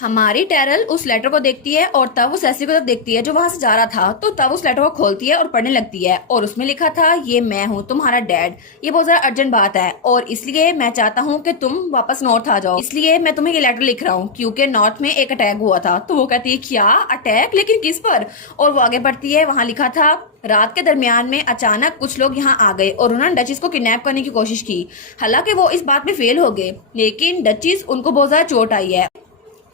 हमारी टेरल उस लेटर को देखती है और तब उस सेसियो को तब देखती है जो वहां से जा रहा था। तो तब उस लेटर को खोलती है और पढ़ने लगती है और उसमें लिखा था, ये मैं हूँ तुम्हारा डैड, ये बहुत ज्यादा अर्जेंट बात है और इसलिए मैं चाहता हूँ कि तुम वापस नॉर्थ आ जाओ, इसलिए मैं तुम्हें ये लेटर लिख रहा हूँ क्योंकि नॉर्थ में एक अटैक हुआ था। तो वो कहती है, क्या अटैक, लेकिन किस पर? और वो आगे बढ़ती है, वहां लिखा था, रात के दरमियान में अचानक कुछ लोग यहाँ आ गए और उन्होंने डचिस को किडनैप करने की कोशिश की। हालांकि वो इस बात में फेल हो गए, लेकिन डचिस उनको बहुत ज्यादा चोट आई है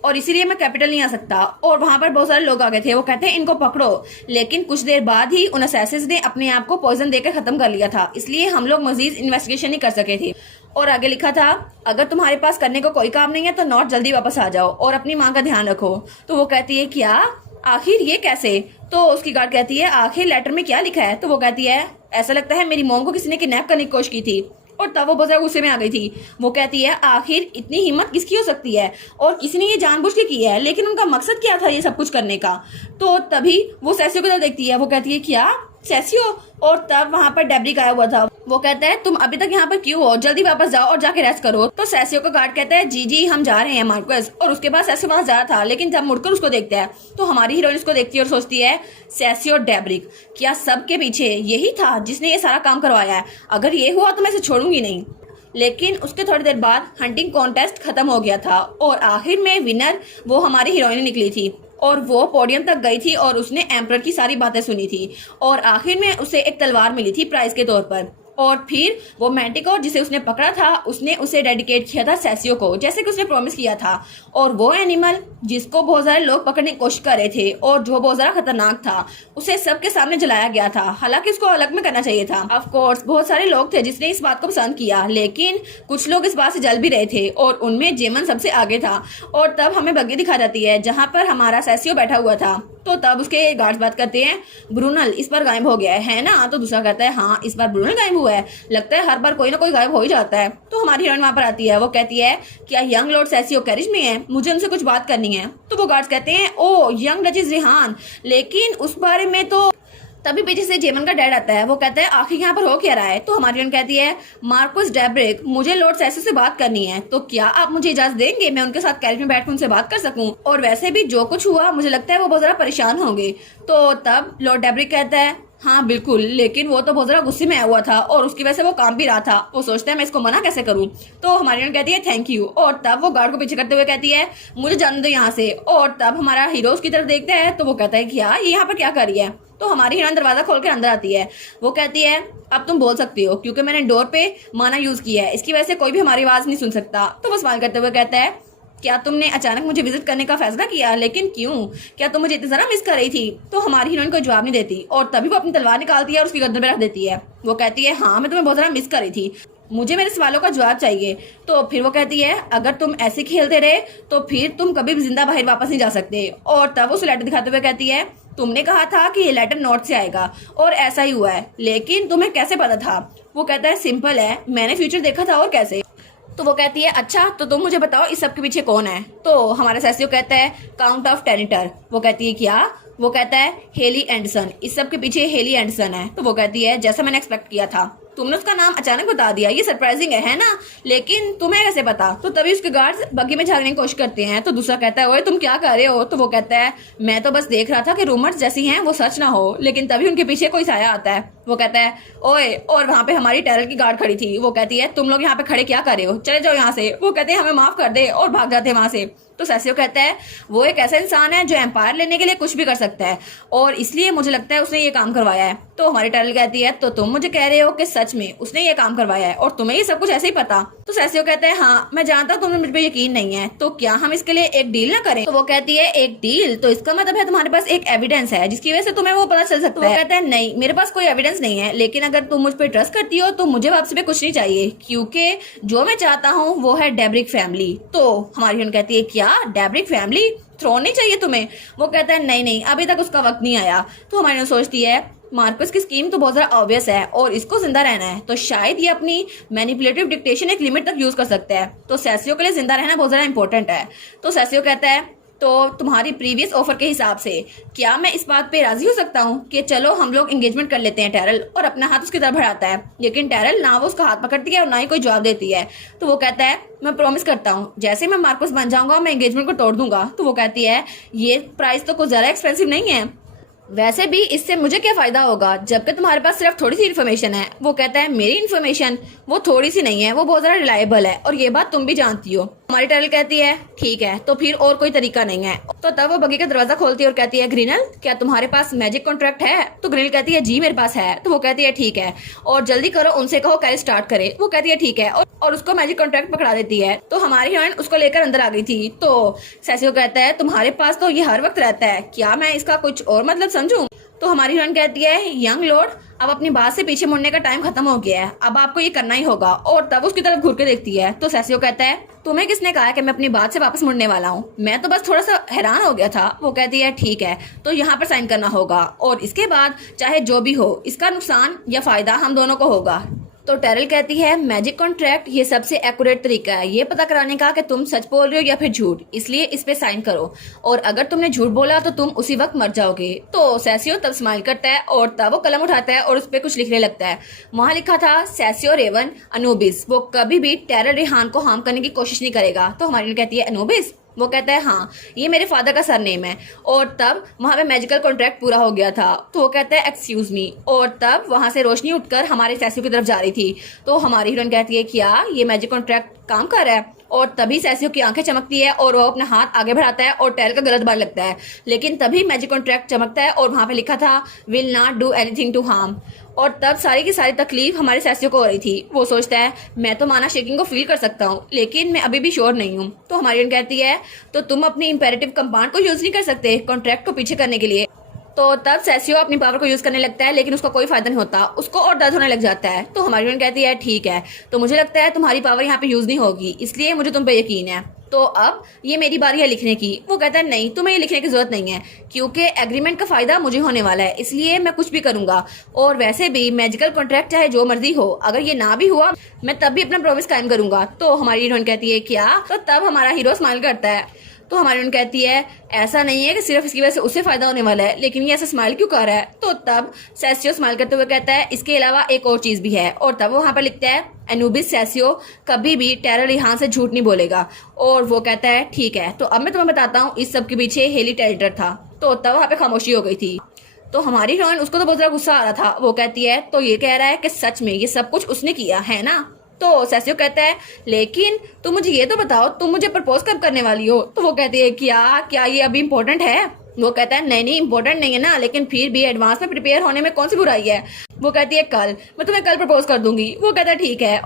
और इसीलिए मैं कैपिटल नहीं आ सकता। और वहां पर बहुत सारे लोग आ गए थे, वो कहते हैं इनको पकड़ो, लेकिन कुछ देर बाद ही उन असैसिन्स ने अपने आप को पॉइजन देकर खत्म कर लिया था, इसलिए हम लोग मजीद इन्वेस्टिगेशन नहीं कर सके थे। और आगे लिखा था, अगर तुम्हारे पास करने को कोई काम नहीं है तो नॉर्थ जल्दी वापस आ जाओ और अपनी माँ का ध्यान रखो। तो वो कहती है, क्या, आखिर ये कैसे? तो उसकी गार्ड कहती है, आखिर लेटर में क्या लिखा है? तो वो कहती है, ऐसा लगता है मेरी मॉम को किसी ने किडनैप करने की कोशिश की थी। और तब वो बहुत ज्यादा गुस्से में आ गई थी। वो कहती है, आखिर इतनी हिम्मत किसकी हो सकती है और किसी ने ये जानबूझ के किया है, लेकिन उनका मकसद क्या था ये सब कुछ करने का? तो तभी वो सेसियो को देखती है, वो कहती है, क्या सेसियो? और तब वहां पर डेब्री गायब हुआ था। वो कहता है, तुम अभी तक यहाँ पर क्यों हो, जल्दी वापस जाओ और जाके रेस्ट करो। तो सेसियो का गार्ड कहता है, जी जी हम जा रहे हैं मार्कस। और उसके बाद सेसियो वहां जा रहा था, लेकिन जब मुड़कर उसको देखता है तो हमारी हीरोइन उसको देखती है और सोचती है, सेसियो डेब्रिक, क्या सबके पीछे यही था जिसने ये सारा काम करवाया है? अगर ये हुआ तो मैं इसे छोड़ूंगी नहीं। लेकिन उसके थोड़ी देर बाद हंटिंग कॉन्टेस्ट खत्म हो गया था और आखिर में विनर वो हमारी हीरोइन निकली थी और वो पोडियम तक गई थी और उसने एम्परर की सारी बातें सुनी थी और आखिर में उसे एक तलवार मिली थी प्राइज के तौर पर। और फिर वो मैंटिकोर जिसे उसने पकड़ा था उसने उसे डेडिकेट किया था सेसियो को, जैसे कि उसने प्रॉमिस किया था। और वो एनिमल जिसको बहुत सारे लोग पकड़ने की कोशिश कर रहे थे और जो बहुत ज्यादा खतरनाक था, उसे सबके सामने जलाया गया था। हालांकि उसको अलग में करना चाहिए था। ऑफ कोर्स बहुत सारे लोग थे जिसने इस बात को पसंद किया, लेकिन कुछ लोग इस बात से जल भी रहे थे और उनमें जेमन सबसे आगे था। और तब हमें बग्गी दिखा जाती है जहाँ पर हमारा सेसियो बैठा हुआ था। तो तब उसके गार्ड्स बात करते हैं, ब्रूनल इस बार गायब हो गया है ना? तो दूसरा कहता है, हाँ इस बार ब्रूनल गायब हुआ है, लगता है हर बार कोई ना कोई गायब हो ही जाता है। तो हमारी हीरोइन वहां पर आती है, वो कहती है, क्या यंग लॉर्ड सेसियो कैरिज में है? मुझे उनसे कुछ बात करनी है। तो वो गार्ड्स कहते हैं, ओ यंग डचिस रिहान, लेकिन उस बारे में तो। तभी पीछे से जेमन का डैड आता है, वो कहता है, आखिर यहाँ पर हो क्या रहा है? तो हमारी हीरोइन कहती है, मार्कस डेब्रिक, मुझे लॉर्ड सेसियो से बात करनी है, तो क्या आप मुझे इजाजत देंगे मैं उनके साथ कैरिज में बैठकर उनसे बात कर सकूं? और वैसे भी जो कुछ हुआ मुझे लगता है वो बहुत ज्यादा परेशान होंगे। तो तब लॉर्ड डेब्रिक कहता है, हाँ बिल्कुल, लेकिन वो तो बहुत ज्यादा गुस्से में आया हुआ था और उसकी वजह से वो काम भी रहा था। वो सोचता है मैं इसको मना कैसे करूं। तो हमारी हीरोइन कहती है, थैंक यू। और तब वो गार्ड को पीछे करते हुए कहती है, मुझे जाने दो यहाँ से। और तब हमारा हीरो उसकी तरफ देखता है तो वो कहता है, क्या ये यहाँ पर क्या कर रही है? तो हमारी हीरोइन दरवाजा खोलकर अंदर आती है। वो कहती है, अब तुम बोल सकती हो क्योंकि मैंने डोर पे माना यूज किया है, इसकी वजह से कोई भी हमारी आवाज नहीं सुन सकता। तो वो स्माइल करते हुए कहता है, क्या तुमने अचानक मुझे विजिट करने का फैसला किया? लेकिन क्यों? क्या तुम मुझे इतनी जरा मिस कर रही थी? तो हमारी हीरोइन कोई जवाब नहीं देती और तभी वो अपनी तलवार निकालती है और उसकी गर्दन पे रख देती है। वो कहती है, हाँ मैं तुम्हें बहुत ज्यादा मिस कर रही थी, मुझे मेरे सवालों का जवाब चाहिए। तो फिर वो कहती है, अगर तुम ऐसे खेलते रहे तो फिर तुम कभी भी जिंदा बाहर वापस नहीं जा सकते। और तब उसे लेटर दिखाते हुए कहती है, तुमने कहा था कि ये लेटर नॉर्थ से आएगा और ऐसा ही हुआ है, लेकिन तुम्हें कैसे पता था? वो कहता है, सिंपल है, मैंने फ्यूचर देखा था और कैसे। तो वो कहती है, अच्छा तो तुम मुझे बताओ इस सब के पीछे कौन है? तो हमारा सेसियो कहता है, काउंट ऑफ टेनिटर। वो कहती है, क्या? वो कहता है, हेली एंडरसन, इस सब के पीछे हेली एंडरसन है। तो वो कहती है, जैसा मैंने एक्सपेक्ट किया था, तुमने उसका नाम अचानक बता दिया, ये सरप्राइजिंग है ना? लेकिन तुम्हें कैसे पता? तो तभी उसके गार्ड्स बग्गी में झागने की कोशिश करते हैं। तो दूसरा कहता है, ओए तुम क्या कर रहे हो? तो वो कहता है, मैं तो बस देख रहा था कि रूमर्स जैसी हैं वो सच ना हो। लेकिन तभी उनके पीछे कोई साया आता है। वो कहता है, ओए, और वहां पे हमारी टेरर की गार्ड खड़ी थी। वो कहती है, तुम लोग यहाँ पे खड़े क्या कर रहे हो, चले जाओ यहाँ से। वो कहते हैं, हमें माफ कर दे, और भाग जाते हैं वहां से। तो सेसियो कहता है, वो एक ऐसा इंसान है जो एम्पायर लेने के लिए कुछ भी कर सकता है और इसलिए मुझे लगता है उसने ये काम करवाया है। तो हमारी टेरर कहती है, तो तुम मुझे कह रहे हो कि सच में उसने ये काम करवाया है और तुम्हें ये सब कुछ ऐसे ही पता? तो सेसियो कहता है, हाँ मैं जानता हूँ तुम्हें मुझ पर यकीन नहीं है, तो क्या हम इसके लिए एक डील ना करें? तो वो कहती है, एक डील? तो इसका मतलब है तुम्हारे पास एक एविडेंस है जिसकी वजह से तुम्हें वो पता चल सकता है। वो कहता है, नहीं मेरे पास कोई एविडेंस नहीं है, लेकिन अगर तुम मुझ पर ट्रस्ट करती हो तो मुझे वापस भी कुछ नहीं चाहिए, क्योंकि जो मैं चाहता हूँ वो है डेब्रिक फैमिली। तो हमारी बहन कहती है, क्या डेब्रिक फैमिली? थ्रोन नहीं चाहिए तुम्हें? वो कहता है, नहीं नहीं अभी तक उसका वक्त नहीं आया। तो हमारी बहन सोचती है, मार्कस की स्कीम तो बहुत ज्यादा ऑब्वियस है और इसको जिंदा रहना है, तो शायद ये अपनी मैनिपुलेटिव डिक्टेशन एक लिमिट तक यूज कर सकता है। तो सेसियो के लिए जिंदा रहना बहुत ज्यादा इंपॉर्टेंट है। तो सेसियो कहता है, तो तुम्हारी प्रीवियस ऑफर के हिसाब से क्या मैं इस बात पे राजी हो सकता हूँ कि चलो हम लोग एंगेजमेंट कर लेते हैं। टैरल और अपना हाथ उसकी तरफ बढ़ाता है, लेकिन टैरल ना वो उसका हाथ पकड़ती है और ना ही कोई जवाब देती है। तो वो कहता है मैं प्रॉमिस करता हूँ जैसे मैं मार्कस बन जाऊंगा मैं एंगेजमेंट को तोड़ दूंगा। तो वो कहती है ये प्राइस तो कुछ ज्यादा एक्सपेंसिव नहीं है, वैसे भी इससे मुझे क्या फायदा होगा जबकि तुम्हारे पास सिर्फ थोड़ी सी इन्फॉर्मेशन है। वो कहता है मेरी इन्फॉर्मेशन वो थोड़ी सी नहीं है, वो बहुत ज्यादा रिलायबल है और ये बात तुम भी जानती हो। हमारी टैरल कहती है ठीक है तो फिर और कोई तरीका नहीं है। तो तब वो बगी का दरवाजा खोलती है और कहती है ग्रीनल क्या तुम्हारे पास मैजिक कॉन्ट्रैक्ट है? तो ग्रीनल कहती है जी मेरे पास है। तो वो कहती है ठीक है और जल्दी करो, उनसे कहो कैरी स्टार्ट करे। वो कहती है ठीक है और उसको मैजिक कॉन्ट्रैक्ट पकड़ा देती है। तो हमारी हीरोइन उसको लेकर अंदर आ गई थी। तो सैसियो कहता है तुम्हारे पास तो ये हर वक्त रहता है, क्या मैं इसका कुछ और मतलब समझूं? तो हमारी हीरोइन कहती है यंग लॉर्ड अब अपनी बात से पीछे मुड़ने का टाइम खत्म हो गया है, अब आपको ये करना ही होगा। और तब उसकी तरफ घूर के देखती है। तो सैसियो कहता है तुम्हें किसने कहा कि मैं अपनी बात से वापस मुड़ने वाला हूँ? मैं तो बस थोड़ा सा हैरान हो गया था। वो कहती है ठीक है तो यहाँ पर साइन करना होगा और इसके बाद चाहे जो भी हो इसका नुकसान या फायदा हम दोनों को होगा। तो टैरल कहती है मैजिक कॉन्ट्रैक्ट ये सबसे एक्यूरेट तरीका है ये पता कराने का कि तुम सच बोल रहे हो या फिर झूठ, इसलिए इस पे साइन करो और अगर तुमने झूठ बोला तो तुम उसी वक्त मर जाओगे। तो सैसियो तब स्माइल करता है और तब वो कलम उठाता है और उस पे कुछ लिखने लगता है। वहां लिखा था सैसियो रेवन अनुबिस, वो कभी भी टैरल रेहान को हार्म करने की कोशिश नहीं करेगा। तो हमारी कहती है अनुबिस? वो कहता है हाँ ये मेरे फादर का सरनेम है। और तब वहां पे मैजिकल कॉन्ट्रैक्ट पूरा हो गया था। तो वो कहता है एक्सक्यूज मी और तब वहां से रोशनी उठकर हमारे सैसियो की तरफ जा रही थी। तो हमारी हीरोइन कहती है क्या ये मैजिक कॉन्ट्रैक्ट काम कर रहा है? और तभी सैसियो की आंखें चमकती है और वो अपना हाथ आगे बढ़ाता है और टैरल का गलत बार लगता है, लेकिन तभी मैजिक कॉन्ट्रैक्ट चमकता है और वहां पे लिखा था will not do anything to harm. और तब सारी की सारी तकलीफ हमारे सैसियो को हो रही थी। वो सोचता है मैं तो माना शेकिंग को फील कर सकता हूँ लेकिन मैं अभी भी श्योर नहीं हूँ। तो हमारी कहती है तो तुम अपनी इंपेरेटिव कंपाउंड को यूज नहीं कर सकते कॉन्ट्रैक्ट को पीछे करने के लिए? तो तब सैसियो अपनी पावर को यूज करने लगता है लेकिन उसका कोई फायदा नहीं होता, उसको और दर्द होने लग जाता है। तो हमारी बहन कहती है ठीक है तो मुझे लगता है तुम्हारी पावर यहाँ पे यूज नहीं होगी, इसलिए मुझे तुम पे यकीन है। तो अब ये मेरी बारी है लिखने की। वो कहता है नहीं तुम्हें ये लिखने की जरूरत नहीं है क्योंकि एग्रीमेंट का फायदा मुझे होने वाला है, इसलिए मैं कुछ भी करूंगा। और वैसे भी मैजिकल कॉन्ट्रैक्ट चाहे जो मर्जी हो, अगर ये ना भी हुआ मैं तब भी अपना प्रॉमिस कायम करूंगा। तो हमारी हीरोइन कहती है क्या? तो तब हमारा हीरो स्माइल करता है। तो हमारी हीरोइन कहती है ऐसा नहीं है कि सिर्फ इसकी वजह से उसे फायदा होने वाला है, लेकिन ये ऐसा स्माइल क्यों कर रहा है? तो तब सैसियो स्माइल करते हुए कहता है इसके अलावा एक और चीज भी है। और तब वो वहां पर लिखता है एनुबिस सैसियो कभी भी टैरल रेहान से झूठ नहीं बोलेगा। और वो कहता है ठीक है तो अब मैं तुम्हें बताता हूँ इस सब के पीछे हेली टेल्टर था। तो तब वहां पे खामोशी हो गई थी। तो हमारी हीरोइन उसको तो बहुत ज्यादा गुस्सा आ रहा था। वो कहती है तो ये कह रहा है कि सच में ये सब कुछ उसने किया है ना? तो सैसियो कहता है लेकिन तुम मुझे ये तो बताओ तुम मुझे प्रपोज कब करने वाली हो? तो वो कहती है क्या ये अभी इम्पोर्टेंट है? वो कहता है नहीं इम्पोर्टेंट नहीं है ना, लेकिन फिर भी एडवांस में प्रिपेयर होने में कौन सी बुराई है। वो कहती है कल, मैं तुम्हें कल प्रपोज कर दूंगी। वो कहता है ठीक है।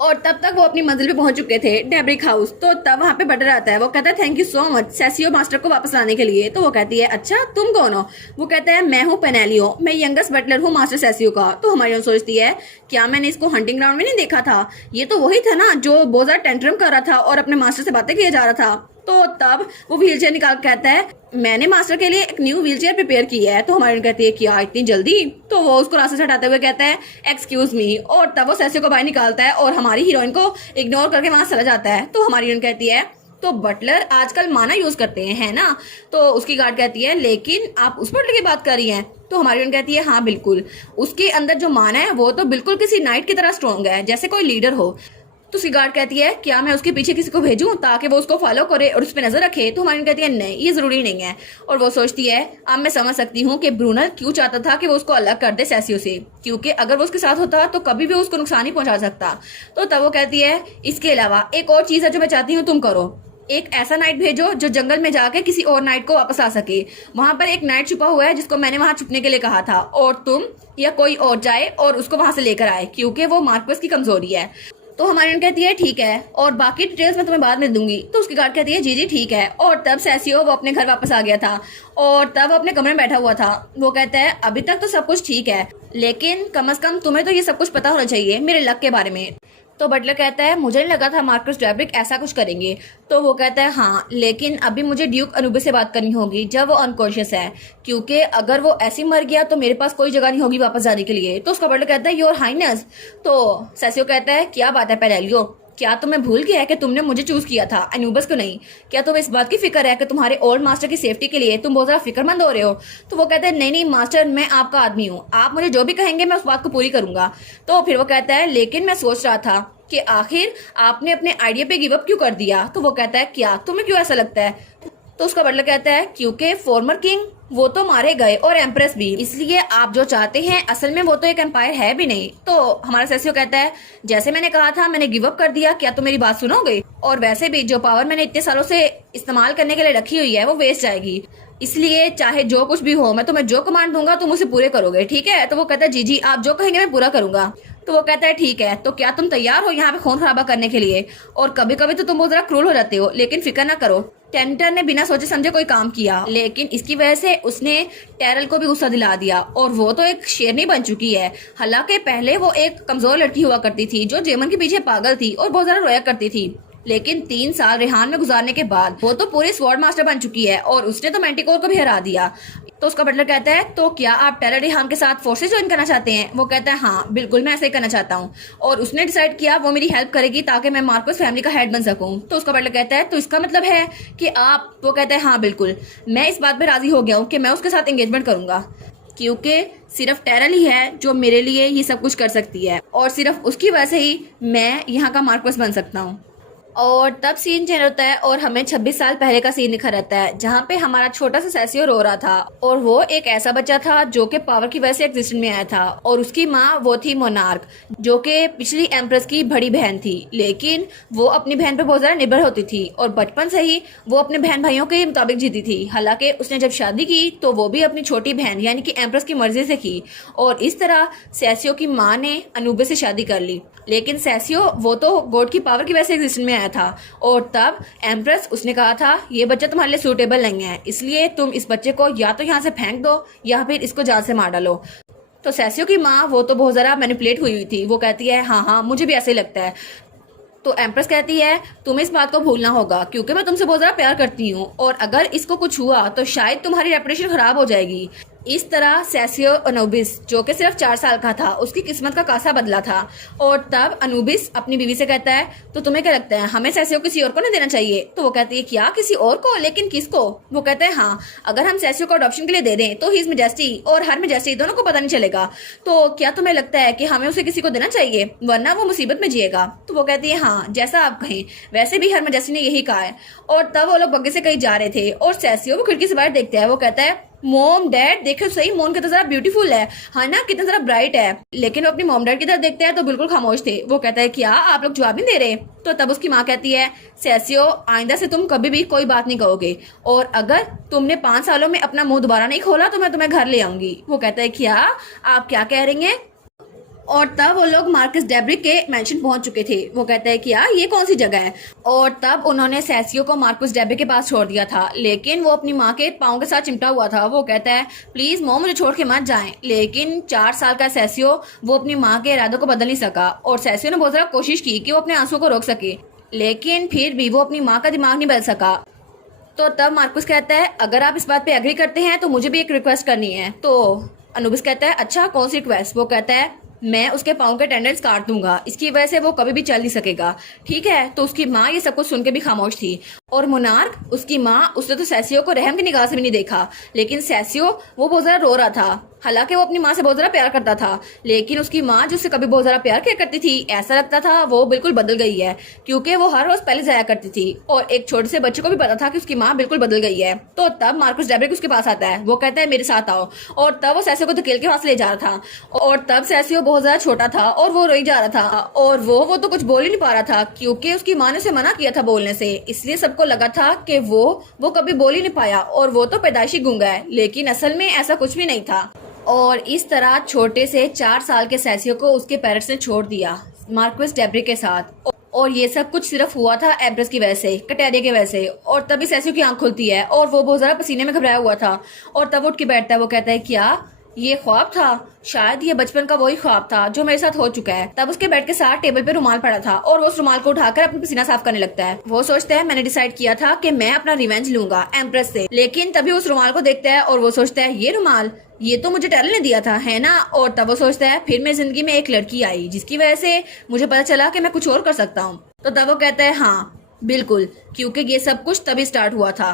और तब तक वो अपनी मंजिल पे पहुंच चुके थे, डेब्रिक हाउस। तो तब वहां पे बटर आता है। वो कहता है थैंक यू सो मच सैसियो मास्टर को वापस लाने के लिए। तो वो कहती है अच्छा तुम कौन हो? वो कहता है मैं हूँ पेनेलियो, मैं यंगेस्ट बटलर हूँ मास्टर सैसियो का। तो हमारी सोचती है क्या मैंने इसको हंटिंग ग्राउंड में नहीं देखा था? ये तो वही था ना जो बहुत ज्यादा टेंट्रम कर रहा था और अपने मास्टर से बातें किया जा रहा था। तो तब वो व्हील चेयर निकाल कहता है मैंने मास्टर के लिए एक न्यू व्हील चेयर प्रिपेयर की है। तो हमारी कहती है क्या इतनी जल्दी? तो वो उसको रास्ते से हटाते हुए कहता है एक्सक्यूज मी। और तब वो सैसियो को बाहर निकालता है और हमारी हीरोइन को इग्नोर करके वहां चला जाता है। तो हमारी हीरोइन कहती है तो बटलर आजकल माना यूज करते हैं है ना? तो उसकी गार्ड कहती है लेकिन आप उस बटलर की बात कर रही हैं? तो हमारी हीरोइन कहती है हाँ बिल्कुल, उसके अंदर जो माना है वो तो बिल्कुल किसी नाइट की तरह स्ट्रॉन्ग है, जैसे कोई लीडर हो। तो उसकी गार्ड कहती है क्या मैं उसके पीछे किसी को भेजूं ताकि वो उसको फॉलो करे और उस पर नजर रखे? तो हमारी कहती है नहीं ये जरूरी नहीं है। और वो सोचती है अब मैं समझ सकती हूँ कि ब्रूनर क्यों चाहता था कि वो उसको अलग कर दे सैसियो से, क्योंकि अगर वो उसके साथ होता तो कभी भी उसको नुकसान नहीं पहुंचा सकता। तो तब वो कहती है इसके अलावा एक और चीज है जो मैं चाहती हूँ तुम करो, एक ऐसा नाइट भेजो जो जंगल में जाके किसी और नाइट को वापस आ सके। वहां पर एक नाइट छुपा हुआ है जिसको मैंने वहां छुपने के लिए कहा था, और तुम या कोई और जाए और उसको वहां से लेकर आए क्योंकि वो मार्कस की कमजोरी है। तो हमारी कहती है ठीक है और बाकी डिटेल्स मैं तुम्हें बाद में दूंगी। तो उसकी गार्ड कहती है जी ठीक है। और तब सैसियो वो अपने घर वापस आ गया था और तब वो अपने कमरे में बैठा हुआ था। वो कहता है अभी तक तो सब कुछ ठीक है लेकिन कम से कम तुम्हें तो ये सब कुछ पता होना चाहिए मेरे लक के बारे में। तो बटलर कहता है मुझे नहीं लगा था मार्कस डेब्रिक ऐसा कुछ करेंगे। तो वो कहता है हाँ लेकिन अभी मुझे ड्यूक अनुबिस से बात करनी होगी जब वो अनकॉन्शियस है, क्योंकि अगर वो ऐसे मर गया तो मेरे पास कोई जगह नहीं होगी वापस जाने के लिए। तो उसका बटलर कहता है योर हाइनेस। तो सैसियो कहता है क्या बात है पेनेलियो, क्या तुम्हें भूल गया है कि तुमने मुझे चूज किया था, अनूबस को नहीं? क्या तुम्हें इस बात की फिक्र है कि तुम्हारे ओल्ड मास्टर की सेफ्टी के लिए तुम बहुत ज्यादा फिक्रमंद हो रहे हो? तो वो कहता है नहीं नहीं मास्टर, मैं आपका आदमी हूँ, आप मुझे जो भी कहेंगे मैं उस बात को पूरी करूंगा। तो फिर वो कहता है लेकिन मैं सोच रहा था कि आखिर आपने अपने आइडिया पे गिव अप क्यों कर दिया? तो वो कहता है क्या तुम्हें क्यों ऐसा लगता है? तो उसका बटलर कहता है क्योंकि फॉर्मर किंग वो तो मारे गए और एम्प्रेस भी, इसलिए आप जो चाहते हैं असल में वो तो एक एम्पायर है भी नहीं। तो हमारा सेसियो कहता है जैसे मैंने कहा था मैंने गिव अप कर दिया, क्या तुम मेरी बात सुनोगे? और वैसे भी जो पावर मैंने इतने सालों से इस्तेमाल करने के लिए रखी हुई है वो वेस्ट जाएगी, इसलिए चाहे जो कुछ भी हो मैं तुम्हें जो कमांड दूंगा तुम उसे पूरे करोगे, ठीक है? तो वो कहता है जी जी आप जो कहेंगे मैं पूरा करूंगा। तो वो कहता है ठीक है, तो क्या तुम तैयार हो यहाँ पे खून खराबा करने के लिए? और कभी कभी तो तुम बहुत ज्यादा क्रूर हो जाते हो, लेकिन फिक्र ना करो, टेंटर ने बिना सोचे समझे कोई काम किया, लेकिन इसकी वजह से उसने टेरल को भी गुस्सा दिला दिया और वो तो एक शेरनी बन चुकी है। हालांकि पहले वो एक कमजोर लड़की हुआ करती थी जो जेमन के पीछे पागल थी और बहुत ज्यादा रोया करती थी, लेकिन 3 साल रेहान में गुजारने के बाद वो तो पूरी स्वॉर्ड मास्टर बन चुकी है और उसने तो मैंटिकोर को भी हरा दिया। तो उसका बटलर कहता है तो क्या आप टेरर रेहान के साथ फोर्सेस ज्वाइन करना चाहते हैं? वो कहता है हाँ बिल्कुल मैं ऐसे ही करना चाहता हूँ, और उसने डिसाइड किया वो मेरी हेल्प करेगी ताकि मैं मार्कोस फैमिली का हेड बन सकूं। तो उसका बटलर कहता है तो इसका मतलब है कि आप? वो कहता है हाँ बिल्कुल, मैं इस बात पे राजी हो गया हूँ कि मैं उसके साथ एंगेजमेंट करूंगा, क्योंकि सिर्फ टेरल ही है जो मेरे लिए ये सब कुछ कर सकती है और सिर्फ उसकी वजह से ही मैं यहाँ का मार्कोस बन सकता हूँ। और तब सीन चेंज होता है और हमें 26 साल पहले का सीन दिखा रहता है जहाँ पे हमारा छोटा सा सेसियो रो रहा था, और वो एक ऐसा बच्चा था जो कि पावर की वजह से एग्जिस्टेंस में आया था, और उसकी माँ वो थी मोनार्क जो कि पिछली एम्प्रेस की बड़ी बहन थी, लेकिन वो अपनी बहन पर बहुत ज्यादा निर्भर होती थी और बचपन से ही वो अपने बहन भाइयों के मुताबिक जीती थी। हालांकि उसने जब शादी की तो वो भी अपनी छोटी बहन यानी कि एम्प्रेस की मर्जी से की, और इस तरह सेसियो की माँ ने अनूबे से शादी कर ली। लेकिन सेसियो वो तो गॉड की पावर की वजह से एग्जिस्टेंस में आया था, और तब एम्प्रेस उसने कहा था ये बच्चा तुम्हारे लिए सूटेबल नहीं है, इसलिए तुम इस बच्चे को या तो यहाँ से फेंक दो या फिर इसको जान से मार डालो। तो सेसियो की माँ वो तो बहुत ज्यादा मैनिपुलेट हुई हुई थी, वो कहती है हाँ हाँ मुझे भी ऐसे ही लगता है। तो एम्प्रेस कहती है तुम्हें इस बात को भूलना होगा क्योंकि मैं तुमसे बहुत ज्यादा प्यार करती हूँ, और अगर इसको कुछ हुआ तो शायद तुम्हारी रेपुटेशन खराब हो जाएगी। इस तरह सेसियो अनूबिस जो कि सिर्फ 4 साल का था उसकी किस्मत का कासा बदला था। और तब अनूबिस अपनी बीवी से कहता है तो तुम्हें क्या लगता है हमें सेसियो किसी और को नहीं देना चाहिए? तो वो कहती है क्या किसी और को? लेकिन किसको? वो कहते हैं हाँ अगर हम सेसियो को अडॉप्शन के लिए दे दें तो हिज मेजेस्टी और हर मेजेस्टी दोनों को पता नहीं चलेगा, तो क्या तुम्हें लगता है कि हमें उसे किसी को देना चाहिए वरना वो मुसीबत में जिएगा? तो वो कहती है हाँ जैसा आप कहें, वैसे भी हर मेजेस्टी ने यही कहा है। और तब वो लोग बग्गे से कहीं जा रहे थे और सेसियो वो खिड़की से बाहर देखते हैं, वो कहता है मॉम डैड देखो सही मोन कितना जरा ब्यूटीफुल है ना, कितना जरा ब्राइट है। लेकिन वो अपनी मॉम डैड की तरफ देखते हैं तो बिल्कुल खामोश थे। वो कहता है क्या आप लोग जवाब नहीं दे रहे? तो तब उसकी माँ कहती है सेसियो आइंदा से तुम कभी भी कोई बात नहीं कहोगे, और अगर तुमने 5 सालों में अपना मुंह दोबारा नहीं खोला तो मैं तुम्हें घर ले आऊंगी। वो कहता है क्या आप क्या कह रही हैं? और तब वो लोग मार्कस डेब्रिक के मेंशन पहुंच चुके थे। वो कहता है कि यार ये कौन सी जगह है? और तब उन्होंने सेसियो को मार्कस डेब्रिक के पास छोड़ दिया था, लेकिन वो अपनी माँ के पाँव के साथ चिमटा हुआ था। वो कहता है प्लीज मॉम मुझे छोड़ के मत जाएं, लेकिन 4 साल का सेसियो वो अपनी माँ के इरादों को बदल नहीं सका, और सेसियो ने बहुत ज्यादा कोशिश की कि वो अपने आंसू को रोक सके, लेकिन फिर भी वो अपनी माँ का दिमाग नहीं बदल सका। तो तब मार्कस कहता है अगर आप इस बात पे एग्री करते हैं तो मुझे भी एक रिक्वेस्ट करनी है। तो अनुबिस कहता है अच्छा कौन सी रिक्वेस्ट? वो कहता है मैं उसके पाँव के टेंडन्स काट दूंगा, इसकी वजह से वो कभी भी चल नहीं सकेगा, ठीक है? तो उसकी माँ ये सब कुछ सुन के भी खामोश थी, और मोनार्क उसकी माँ उसने तो सेसियो को रहम की निगाह से भी नहीं देखा, लेकिन सेसियो वो बहुत ज्यादा रो रहा था। हालांकि वो अपनी माँ से बहुत ज्यादा प्यार करता था, लेकिन उसकी माँ जिससे कभी बहुत ज्यादा प्यार किया करती थी ऐसा लगता था वो बिल्कुल बदल गई है, क्योंकि वो हर रोज पहले जाया करती थी, और एक छोटे से बच्चे को भी पता था कि उसकी माँ बिल्कुल बदल गई है। तो तब मार्कस डेब्रिक उसके पास आता है, वो कहता है मेरे साथ आओ, और तब वो सेसियो को धकेल के वहां से ले जा रहा था, और तब सेसियो बहुत ज्यादा छोटा था और वो रोई जा रहा था, और वो तो कुछ बोल ही नहीं पा रहा था क्योंकि उसकी माँ ने उसे मना किया था बोलने से, इसलिए सबको लगा था कि वो कभी बोल ही नहीं पाया और वो तो पैदाइशी गूंगा है, लेकिन असल में ऐसा कुछ भी नहीं था। और इस तरह छोटे से 4 साल के सेसियो को उसके पेरेंट्स ने छोड़ दिया मार्कस डेब्रिक के साथ, और ये सब कुछ सिर्फ हुआ था एम्प्रेस की वजह से, कटेरिया की वजह से। और तभी सेसियो की आंख खुलती है और वो बहुत ज्यादा पसीने में घबराया हुआ था, और तब उठ के बैठता है। वो कहता है क्या ये ख्वाब था? शायद ये बचपन का वही ख्वाब था जो मेरे साथ हो चुका है। तब उसके बेड के साथ टेबल पे रुमाल पड़ा था और वो उस रुमाल को उठाकर अपना पसीना साफ करने लगता है। वो सोचता है मैंने डिसाइड किया था कि मैं अपना रिवेंज लूंगा एम्प्रेस से, लेकिन तभी उस रुमाल को देखता है और वो सोचता है ये रुमाल ये तो मुझे टेरल ने दिया था, है ना? और तब वो सोचता है फिर मेरी जिंदगी में एक लड़की आई जिसकी वजह से मुझे पता चला कि मैं कुछ और कर सकता हूँ। तो तब वो कहता है हाँ बिल्कुल, क्योंकि ये सब कुछ तभी स्टार्ट हुआ था।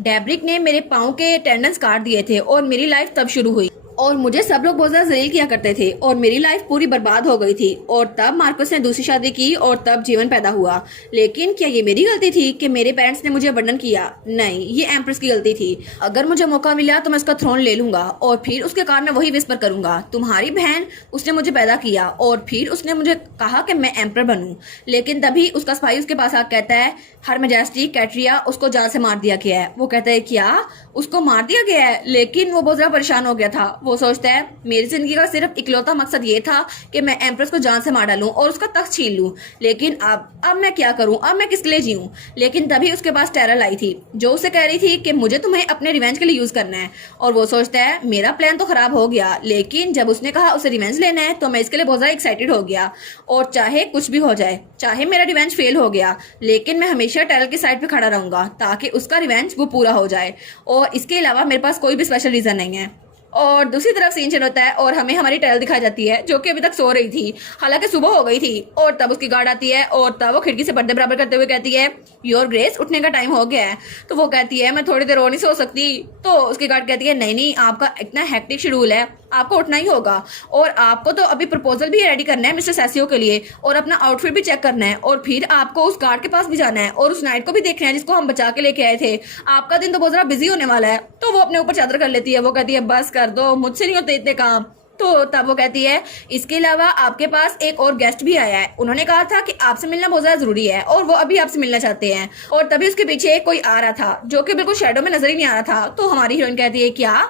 डेब्रिक ने मेरे पाँव के टेंडन्स काट दिए थे और मेरी लाइफ तब शुरू हुई और मुझे सब लोग बहुत ज्यादा जलील किया करते थे और मेरी लाइफ पूरी बर्बाद हो गई थी। और तब मार्कस ने दूसरी शादी की और तब जीवन पैदा हुआ। लेकिन क्या ये मेरी गलती थी कि मेरे पेरेंट्स ने मुझे वर्णन किया? नहीं, ये एम्प्रेस की गलती थी। अगर मुझे मौका मिला तो मैं उसका थ्रोन ले लूंगा और फिर उसके कारण मैं वही विस्पर करूंगा, तुम्हारी बहन, उसने मुझे पैदा किया और फिर उसने मुझे कहा कि मैं एम्पर बनूं। लेकिन तभी उसका स्पाई उसके पास आकर कहता है हर मैजेस्टी कैटरिया उसको जान से मार दिया गया है। वो कहता है क्या उसको मार दिया गया है? लेकिन वो बहुत ज्यादा परेशान हो गया था। वो सोचता है मेरी जिंदगी का सिर्फ इकलौता मकसद ये था कि मैं एम्प्रेस को जान से मार डालूं और उसका तख्त छीन लूं। लेकिन अब मैं क्या करूं? अब मैं किसके लिए जीऊं? लेकिन तभी उसके पास टेरल आई थी जो उसे कह रही थी कि मुझे तुम्हें अपने रिवेंज के लिए यूज करना है। और वो सोचता है मेरा प्लान तो खराब हो गया, लेकिन जब उसने कहा उसे रिवेंज लेना है तो मैं इसके लिए बहुत ज्यादा एक्साइटेड हो गया। और चाहे कुछ भी हो जाए, चाहे मेरा रिवेंज फेल हो गया, लेकिन मैं हमेशा टेरल की साइड पे खड़ा रहूंगा ताकि उसका रिवेंज वो पूरा हो जाए। और इसके अलावा मेरे पास कोई भी स्पेशल रीजन नहीं है। और दूसरी तरफ सीन चेंज होता है और हमें हमारी टेरल दिखाई जाती है जो कि अभी तक सो रही थी, हालांकि सुबह हो गई थी। और तब उसकी गार्ड आती है और तब वो खिड़की से पर्दे बराबर करते हुए कहती है योर ग्रेस उठने का टाइम हो गया है। तो वो कहती है मैं थोड़ी देर और नहीं सो सकती। तो उसकी गार्ड कहती है नहीं नहीं, आपका इतना हेक्टिक शेड्यूल है, आपको उठना ही होगा और आपको तो अभी प्रपोजल भी रेडी करना है मिस्टर सेसियो के लिए और अपना आउटफिट भी चेक करना है और फिर आपको उस गार्ड के पास भी जाना है और उस नाइट को भी देखना है जिसको हम बचा के लेके आए थे। आपका दिन तो बहुत ज्यादा बिजी होने वाला है। तो वो अपने ऊपर चादर कर लेती है। वो कहती है बस कर दो, मुझसे नहीं होते इतने काम। तो तब वो कहती है इसके अलावा आपके पास एक और गेस्ट भी आया है, उन्होंने कहा था कि आपसे मिलना बहुत ज्यादा जरूरी है और वो अभी आपसे मिलना चाहते हैं। और तभी उसके पीछे कोई आ रहा था जो कि बिल्कुल शेडो में नजर ही नहीं आ रहा था। तो हमारी हीरोइन कहती है क्या,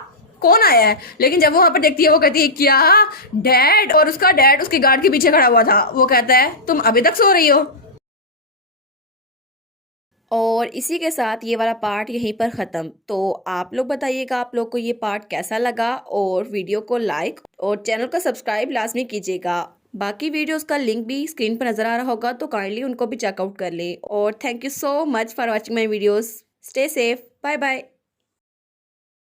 कौन आया है? लेकिन जब वो वहां पर देखती है वो कहती है क्या, डैड। और उसका डैड उसकी गार्ड के पीछे खड़ा हुआ था। वो कहता है तुम अभी तक सो रही हो। और इसी के साथ ये वाला पार्ट यहीं पर ख़त्म। तो आप लोग बताइएगा आप लोग को ये पार्ट कैसा लगा और वीडियो को लाइक और चैनल को सब्सक्राइब लाजमी कीजिएगा। बाकी वीडियोस का लिंक भी स्क्रीन पर नज़र आ रहा होगा तो काइंडली उनको भी चेकआउट कर ले। और thank you so much for watching my videos. Stay safe, bye bye.